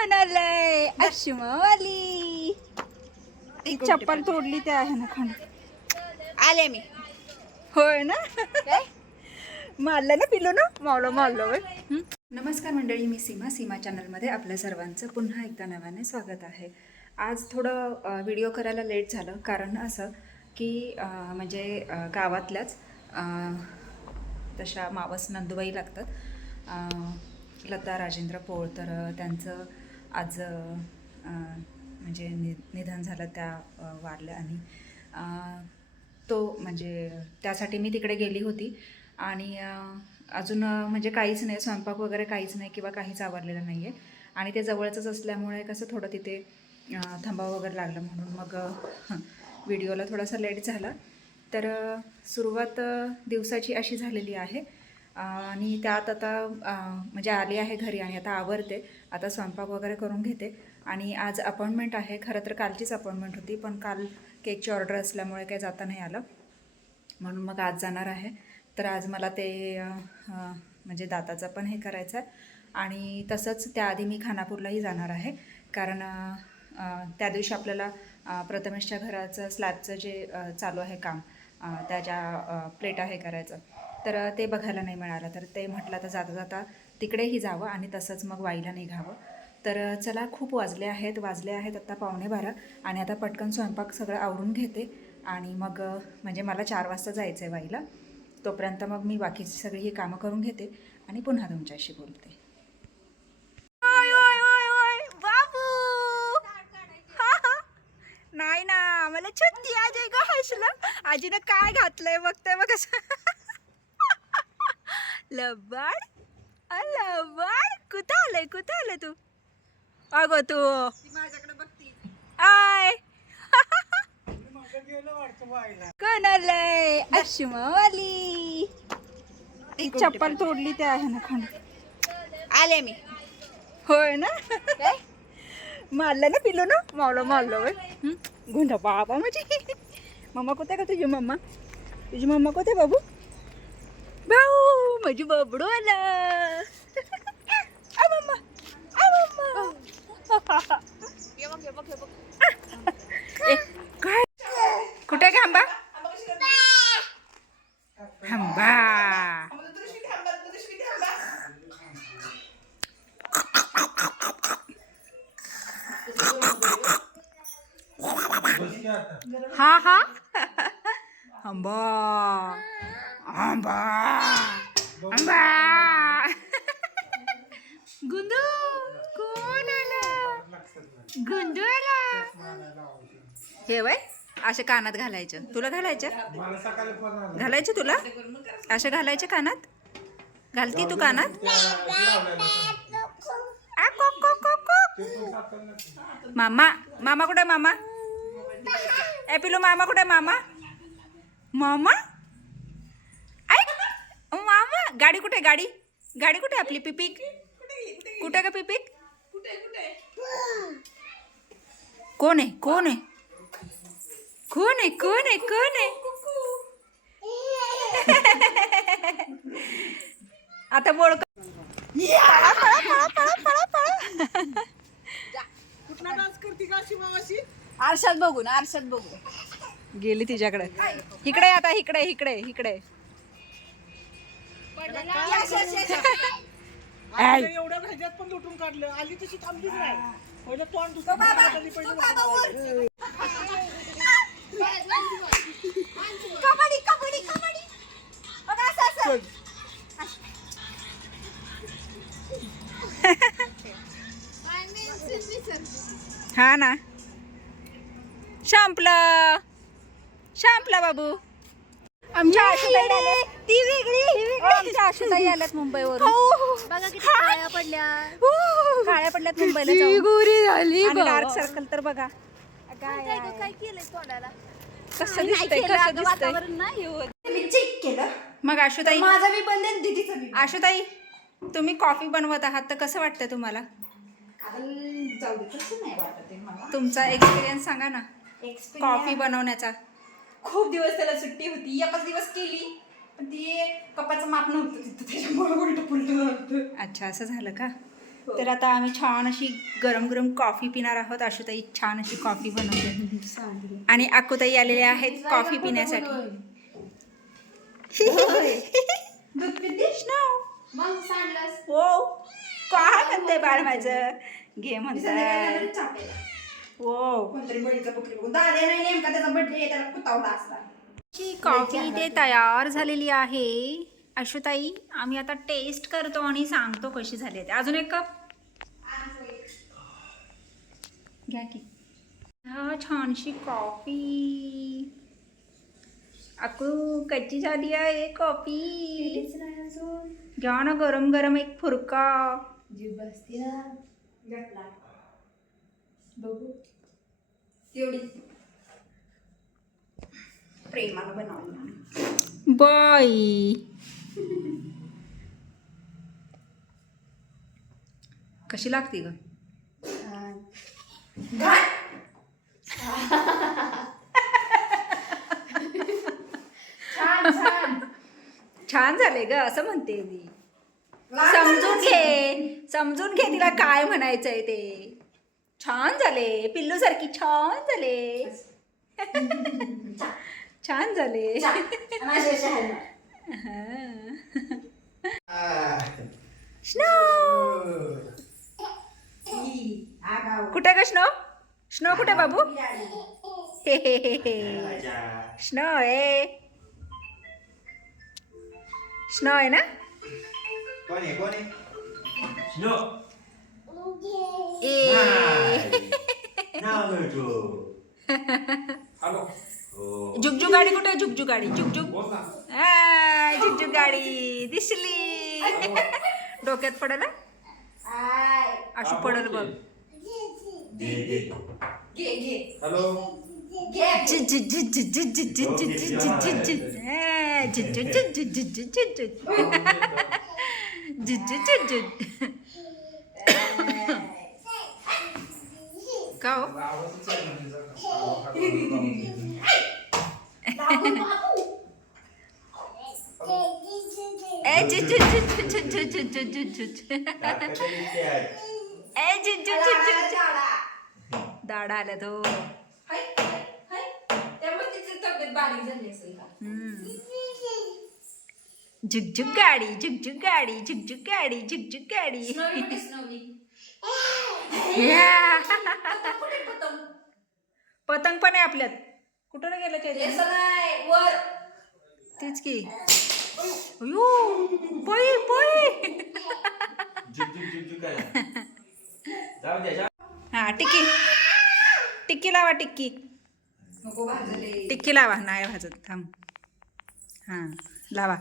कोण आलंय? अश्मावाली. एक चप्पल तोडली ते आहे ना खाली. आले मी. होय ना. मारलं ना पिलू ना. मारलं. नमस्कार मंडळी, मी सीमा चॅनलमध्ये आपल्या सर्वांचं पुन्हा एकदा नव्याने स्वागत आहे. आज थोडं व्हिडिओ करायला लेट झालं, कारण असं की म्हणजे गावातल्याच तशा मावस नंदुबाई लागतात, लता राजेंद्र पोळ. तर त्यांचं आज म्हणजे निधन झालं, त्या वारल्या. आणि तो म्हणजे त्यासाठी मी तिकडे गेली होती. आणि अजून म्हणजे काहीच नाही, स्वयंपाक वगैरे काहीच नाही किंवा काहीच आवरलेलं नाही आहे. आणि ते जवळचंच असल्यामुळे कसं थोडं तिथे थांबावं वगैरे लागलं, म्हणून मग व्हिडिओला थोडासा लेट झाला. तर सुरुवात दिवसाची अशी झालेली आहे. आणि त्यात आता म्हणजे आली आहे घरी आणि आता आवरते. आता स्वयंपाक वगैरे करून घेते. आणि आज अपॉइंटमेंट आहे. खरं तर कालचीच अपॉइंटमेंट होती, पण काल केकची ऑर्डर असल्यामुळे काही जाता नाही आलं, म्हणून मग आज जाणार आहे. तर आज मला ते म्हणजे दाताचं पण हे करायचं आहे. आणि तसंच त्याआधी मी खानापूरलाही जाणार आहे, कारण त्या दिवशी आपल्याला प्रथमेशच्या घराचं स्लॅबचं जे चालू आहे काम, त्याच्या प्लेटा हे करायचं, तर ते बघायला नाही मिळालं. तर ते म्हटलं तर जाता जाता तिकडेही जावं आणि तसंच मग वाईला निघावं. तर चला, खूप वाजले आहेत आता 12:45. आणि आता पटकन स्वयंपाक सगळं आवरून घेते. आणि मग म्हणजे मला 4 वाजता जायचं आहे वाईला. तोपर्यंत मग मी बाकीची सगळी ही कामं करून घेते आणि पुन्हा तुमच्याशी बोलते. बाबू नाही ना, मला छत्ती आजी का हसलं. आजीनं काय घातलंय बघतंय बघ कसं. लबाड कुठं आलंय तू? अगो तू माझ्याकडे बघती. आय. कोण आलंय? अश्मावाली. एक चप्पल तोडली ते आहे ना खाली. आले मी. होय ना. मारलं ना पिलू ना. मारलं. गुंडा बाबा म्हणजे. मम्मा कुठे का तुझी मम्मा? तुझी मम्मा कुठे बाबू? भाऊ माझी बबडू आला. आ मम्मा. काय कुठे खांबा? खांबा. हा आंबा. गुंडू कोण आला? गुंडू आला. हे वय असे कानात घालायचं. तुला घालायचं तुला असे घालायचे कानात. घालती तू कानात? मामा कुठे? मामा ए पिलू, मामा कुठे? मामा मामा. गाडी कुठे? गाडी कुठे आपली? पिपिक कुठे का? पिपिक कोण आहे? आता बोल. आरशात बघू. गेली तिच्याकडे. इकडे आता इकडे. एवढ्या ह्याच्यात पण लुटून काढलं. आली तशी थांबलीच नाही. पहिलं तोंड दुसरं. हा ना. संपला बाबू. आमच्या आशुताई आल्यात मुंबईवरून. बघा किती काळ्या पडल्यात मुंबईला जाऊन. गोरी झाली. डार्क सर्कल तर बघा काय केलंय तोंडाला. कसं दिसतंय. वातावरण नाही मी चेक केलं. मग आशुताई, माझा मी बंद दीदीचा मी. आशुताई, तुम्ही कॉफी बनवत आहात तर कसं वाटतंय तुम्हाला? जाऊ दे, तसं नाही वाटत मला. तुमचा एक्सपिरियन्स सांगा ना कॉफी बनवण्याचा. खूप दिवस त्याला सुट्टी होती. एकच दिवस केली, पण ते कपाचं माप नव्हतं तिथं, त्याच्यामुळे उलट पुलट झालं. अच्छा, असं झालं का? तर आता आम्ही छान अशी गरम गरम कॉफी पिणार आहोत. आशुताई छान अशी कॉफी बनवते आणि अक्कूताई आलेले आहेत कॉफी पिण्यासाठी. दूध पितीस No. मग सांडलंस हो काय म्हणते बाळ माझं घे मी म्हणताय. संध्याकाळी येणार चापेला. हो कोणतरी बळीचा बकरी बघून दादा नाही नेमका त्याचा बर्थडे त्याला कुतावला असला. कॉफी ते तयार झालेली आहे. आशुताई आम्ही आता टेस्ट करतो आणि सांगतो कशी झाली आहे. अजून एक कप घ्या की. हा छानशी कॉफी. अकू कच्ची झाली आहे कॉफी. घ्या ना गरम गरम एक फुरका. जीव बसती ना घातला बघू तेवढी प्रेमानं बनवली. बाई कशी लागते ग. छान छान छान झाले ग असं म्हणते मी. समजून घे तिला काय म्हणायचंय ते. छान झाले पिल्लू सारखी छान झाले. छान झाले. कुठे ग स्नो. स्नो कुठे बाबू. हे हे हे हे स्नो आहे. स्नो आहे ना. कोण आहे स्नो ए नाव मिळतो हॅलो जुगजू गाडी कुठे. जुगजू गाडी जुगजुग. जुगजुग गाडी दिसली. डोक्यात पडल आशू पडल बघ. हॅलो का हो? दाडा आल्या तो. त्यामुळे तिची तब्येत बारीक झाली असेल का. झुकझुक गाडी झुकझुक गाडी झुकझुक गाडी झुकझुक गाडी. पतंग पण आहे आपल्यात. कुठं गेलं चैतन्य. वर तेच की. अयो पळी पळी. हा टिक्की टिक्की लावा. टिक्की नको भाजले. टिक्की लावा. नाही भाजत थांब. हा लावा.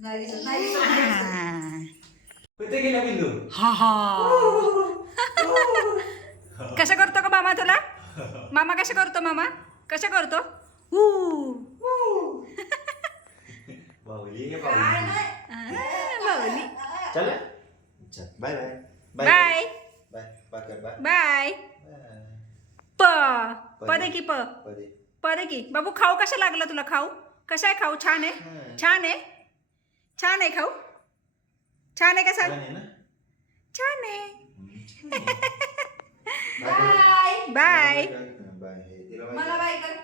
नाही दिसत, नाही दिसत. हा. कुठे गेला बिंदू हा हा. कसं करतो का मामा तुला. मामा कसं करतो. मामा कसं करतो. बाहुली काय नाही. बाहुली. चल bye bye bye bye bye bye bye. प दे की. प दे की. बाबू खाऊ कसं लागलं तुला. खाऊ कसं आहे. खाऊ छान आहे. छान आहे. छान आहे खाऊ. छान आहे का सांग. छान आहे. बाय बाय मला बाय कर.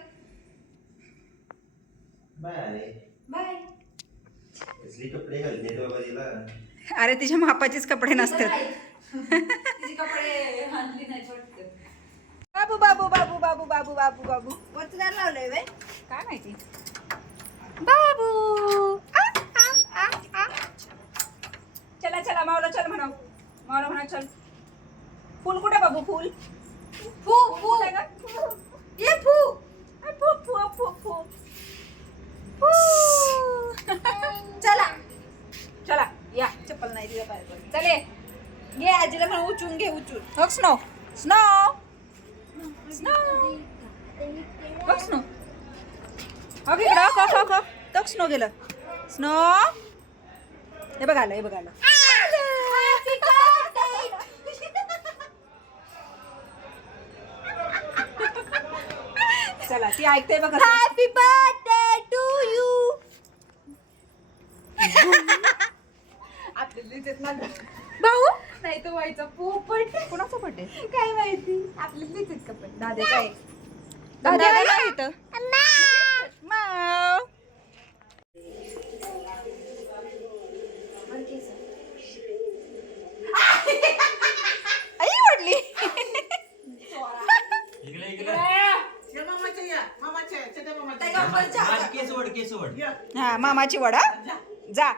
Bye bye. कसली कपडे घालते तो बाबा तिला. अरे तिच्या मापाचेच कपडे नसतात. तिचे कपडे आणली नाही वाटतं. बाबू बाबू बाबू बाबू बाबू बाबू बाबू. वरती नाही लावलंय वे. काय माहिती. बाबू चला चला मावला चल म्हणाव. मावला म्हणा चल. फुल कुठे बाबू. फुल फू फू कुठे ग. ये फू. फू फू फू फू. चला चला या. चप्पल नाही दिलं पाहिजे. चले घे आजीला म्हणून उचून घे उचून. हो स्नो. स्नो स्नो बघ स्नो. हो इकडं. हो हो तो स्नो गेलं. स्नो हे बघ आलं. हे बघ आलं. चला ती ऐकते बघ. Happy birthday to you. भाऊ तो व्हायचा पोपट. कुणाचा बर्थडे? काय माहिती आपले लिहितात का पण दादाचा आहे. दादा काय इथं? माव. आई वाटली. हा मामाची वडा जा.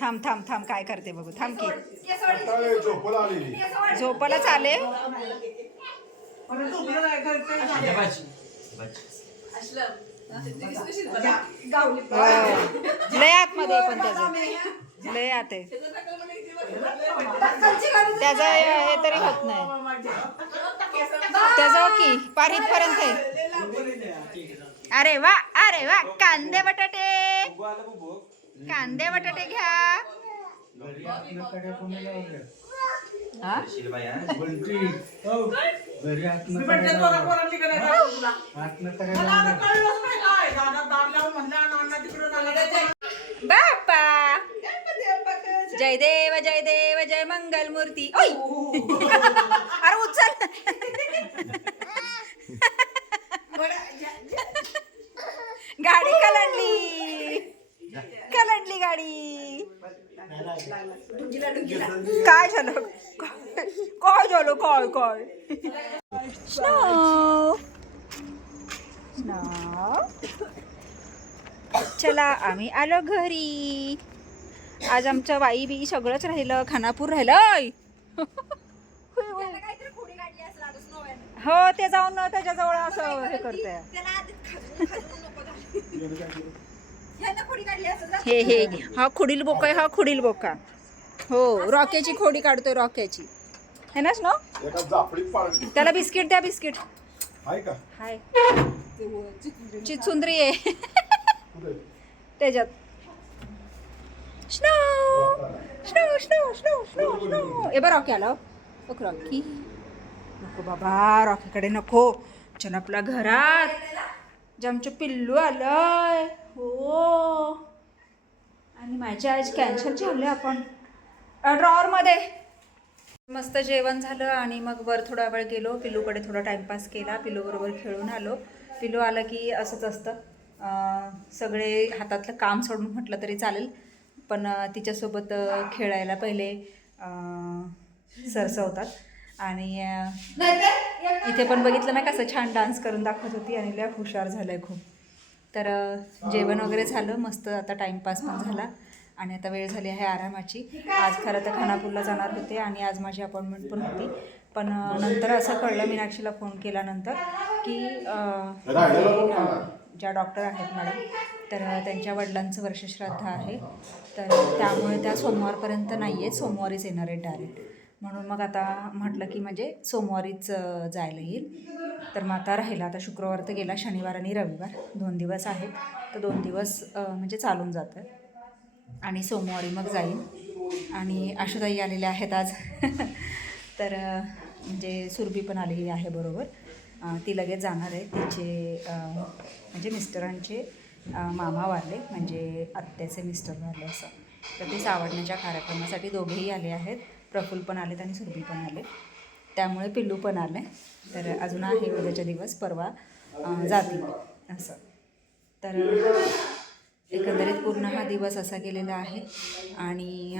थांब थांब थांब काय करते बघू. थांब की झोपाला चाले. लय आतमध्ये पण त्याचं लय आत आहे. त्याचं हे तरी होत नाही. त्याचं की पारीत पर्यंत आहे. अरे वा अरे वा. कांदे बटाटे कांदे बटाटे घ्या. हा? बाप्पा जय देव जय देव जय मंगल मूर्ती. अरे उचल. गाडी कलंडली कलंडली गाडी. काय झालं काय झालं काय काय. Snow snow. चला आम्ही आलो घरी. आज आमचं बाई बी सगळंच राहिलं. खानापूर राहिलं. हो ते जाऊन त्याच्याजवळ असं हे करतंय. हे हे हा खुडील बोका आहे. हा खुडील बोका. हो रॉकेची खोडी काढतोय रॉकेची है ना स्नो. त्याला बिस्किट द्या. बिस्किट हाय चिचुंद्री आहे त्याच्यात. Snow snow snow snow snow snow. ए बा रॉकी आला. रॉकी नको बाबा. रॉकीकडे नको. चल आपल्या घरात. जे आमचं पिल्लू आलंय. हो आणि माझ्या आज कॅन्सर झाले. आपण ड्रॉवरमध्ये मस्त जेवण झालं आणि मग वर थोडा वेळ गेलो. पिल्लूकडे थोडा टाईमपास केला. पिल्लूबरोबर खेळून आलो. पिल्लू आलं की असंच असतं. सगळे हातातलं काम सोडून म्हटलं तरी चालेल पण तिच्यासोबत खेळायला पहिले सरसवतात. आणि इथे पण बघितलं ना कसं छान डान्स करून दाखवत होती आणि लय हुशार झालं आहे खूप. तर जेवण वगैरे झालं मस्त. आता टाईमपास पण झाला आणि आता वेळ झाली आहे आरामाची. आज खरं तर खानापूरला जाणार होते आणि आज माझी अपॉइंटमेंट पण होती. पण नंतर असं कळलं मीनाक्षीला फोन केल्यानंतर की ज्या डॉक्टर आहेत मॅडम तर त्यांच्या वडिलांचं वर्षश्राद्ध आहे. तर त्यामुळे त्या सोमवारपर्यंत नाही आहेत. सोमवारीच येणार आहेत डायरेक्ट. म्हणून मग आता म्हटलं की म्हणजे सोमवारीच जायला येईल. तर मग आता राहिला. आता शुक्रवार तर गेला. शनिवार आणि रविवार 2 दिवस आहेत. तर 2 दिवस म्हणजे चालून जातं आणि सोमवारी मग जाईल. आणि आशुताई आलेल्या आहेत आज. तर म्हणजे सुरभी पण आलेली आहे बरोबर. ती लगेच जाणार आहे. तिचे म्हणजे मिस्टरांचे मामा वारले म्हणजे आत्याचे मिस्टर वारले असं. तर ते सावडण्याच्या कार्यक्रमासाठी दोघेही आले आहेत. प्रफुल्ल पण आलेत आणि सुरभी पण आले. त्यामुळे पिल्लू पण आले. तर अजून आहे उद्याच्या दिवस. परवा जातील असं. तर एकंदरीत पूर्ण हा दिवस असा गेलेला आहे. आणि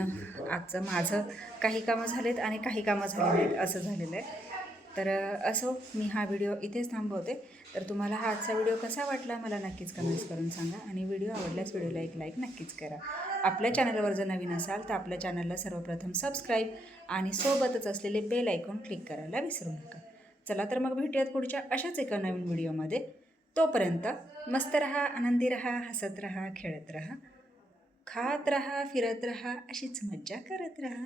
आजचं माझं काही कामं झालेत आणि काही कामं झाली नाहीत असं झालेलं आहे. तर असो मी हा व्हिडिओ इथेच थांबवते. तर तुम्हाला हा आजचा व्हिडिओ कसा वाटला मला नक्कीच कमेंट्स करून सांगा. आणि व्हिडिओ आवडल्यास व्हिडिओला एक लाईक नक्कीच करा. आपल्या चॅनलवर जर नवीन असाल तर आपल्या चॅनलला सर्वप्रथम सबस्क्राईब आणि सोबतच असलेले बेल आयकॉन क्लिक करायला विसरू नका. चला तर मग भेटूयात पुढच्या अशाच एका नवीन व्हिडिओमध्ये. तोपर्यंत मस्त रहा, आनंदी रहा, हसत रहा, खेळत रहा, खात रहा, फिरत रहा, अशीच मज्जा करत रहा.